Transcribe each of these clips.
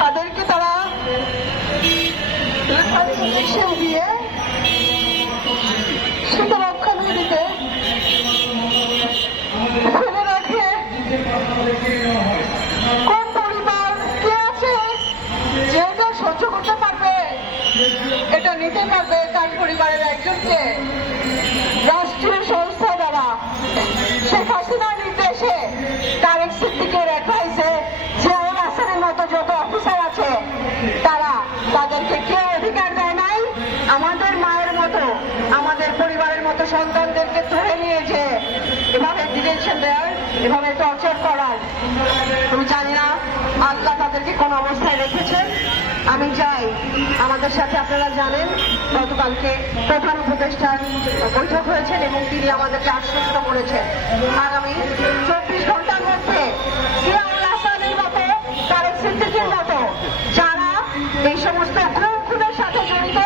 তাদেরকে তারা ইঞ্জেকশন দিয়ে শীতরক্ষা দিতে ফেলে রাখে। কোন পরিবার কে আছে যে এটা সহ্য করতে পারবে, এটা নিতে পারবে? তার পরিবারের একজনকে রাষ্ট্রীয় সংস্থা দ্বারা শেখ হাসিনার নির্দেশে তারেক সিদ্দিকের অ্যাডভাইসে জিয়াউল হাসানের মতো যত অফিসার আছে তারা তাদেরকে কেউ অধিকার দেয় নাই আমাদের মায়ের মতো, আমাদের পরিবারের মতো সন্তানদেরকে ধরে নিয়ে যে এভাবে ডিটেনশন দেওয়ার, এভাবে টর্চার করার। আমি জানি না আল্লাহ তাদেরকে কোন অবস্থায় রেখেছেন। আমি চাই, আমাদের সাথে আপনারা জানেন গতকালকে প্রধান উপদেষ্টার বৈঠক হয়েছেন এবং তিনি আমাদেরকে আশ্বস্ত করেছেন আগামী 24 ঘন্টার মধ্যে জিয়াউল হাসানের মতো, তারেক সিদ্দিকের মতো যারা এই সমস্ত খুনের সাথে জড়িত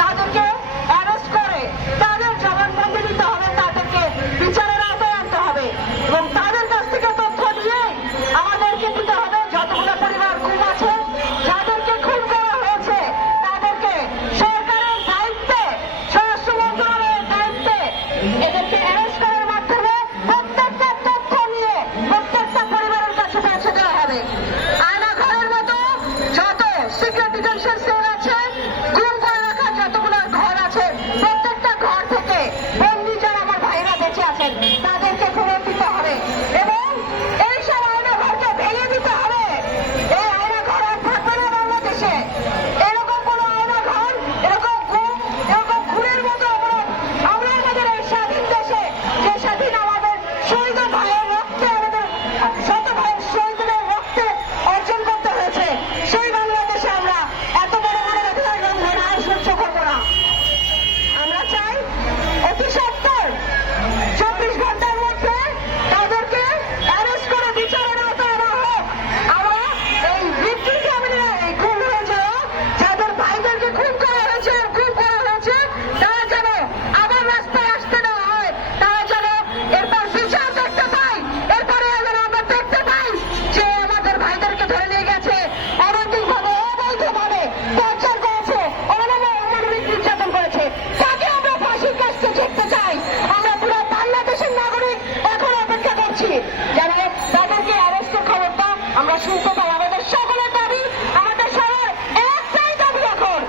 তাদেরকে অ্যারেস্ট করে তাদের জবানবন্দি দিতে হবে, তাদেরকে বিচারের আওতায় আনতে হবে এবং তাদের কাছ থেকে তথ্য দিয়ে আমাদেরকে দিতে হবে যতগুলো পরিবার খুন আছে, যাদেরকে খুন করা হয়েছে তাদেরকে সরকারের দায়িত্বে, স্বরাষ্ট্র মন্ত্রণালয়ের দায়িত্বে এদেরকে অ্যারেস্ট করার মাধ্যমে প্রত্যেকটা তথ্য নিয়ে প্রত্যেকটা পরিবারের কাছে পৌঁছে দেওয়া হবে। আয়নাঘরের মতো যত সিক্রেট ডিটেনশন সেল আছে, গুম করে রাখার যতগুলো ঘর আছে, প্রত্যেকটা ঘর থেকে বন্দী যারা আমার ভাইরা বেঁচে আছেন তাদেরকে ফেরত দিতে হবে এবং এইসব আয়নাঘরকে ভেঙে দিতে হবে। এই আয়নাঘর আর থাকবে না বাংলাদেশে। এরকম কোন আয়নাঘর, এরকম গুম, এরকম খুনের মতো অপরাধ আমরা আমাদের এই স্বাধীন দেশে, যে স্বাধীন আমাদের শহীদ ভাইয়ের রক্তে, আমাদের শত ভাইয়ের শহীদের রক্তে অর্জন করতে হয়েছে, সেই বাংলাদেশে আমরা এত বড় বড় অধিকার লঙ্ঘন আর সহ্য করবো না। আমরা চাই অতি সত্বর 24 ঘন্টার মধ্যে তাদেরকে অ্যারেস্ট করে বিচারের আওতায় আনা হোক। আমরা এই ভিক্টিম ফ্যামিলিরা, এই খুন হয়েছে, যাদের ভাইদেরকে খুন করা হয়েছে, খুন করা হয়েছে, তারা যেন আবার রাস্তায় আসতে দেওয়া হয়, তারা যেন এরপর বিচার দেখতে পাই, এরপরে যেন আমরা দেখতে পাই যে আমাদের ভাইদেরকে ধরে নিয়ে গেছে, অনৈতিকভাবে অবৈধভাবে টর্চার করেছে, অমানবিক নির্যাতন করেছে, তাকে আমরা ফাঁসির কাছে দেখতে চাই। আমরা পুরো বাংলাদেশের নাগরিক এখন অপেক্ষা করছি যেন তাদেরকে অ্যারেস্টের খবরটা আমরা শুনতে পাই। আমাদের সকলের দাবি, আমাদের সবার একটাই দাবি এখন,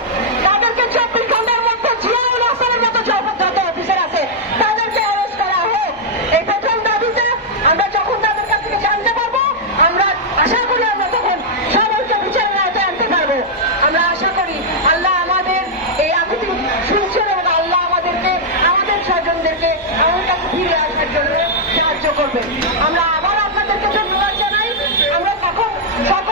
তাদেরকে 24 ঘন্টার মধ্যে জিয়াউল হাসানের মতো যত অফিসার আছে তাদেরকে অ্যারেস্ট করা হোক। এই প্রথম দাবিতে আমরা যখন তাদের কাছ থেকে জানতে পারবো, আমরা আশা করি আমরা তখন সবাইকে বিচারের আওতায় আনতে পারবো। আমরা আশা করি আল্লাহ আমাদের এই আকুতি শুনছেন এবং আল্লাহ আমাদেরকে, আমাদের স্বজনদেরকে আমাদের কাছে ফিরে আসার জন্য সাহায্য করবেন। আমরা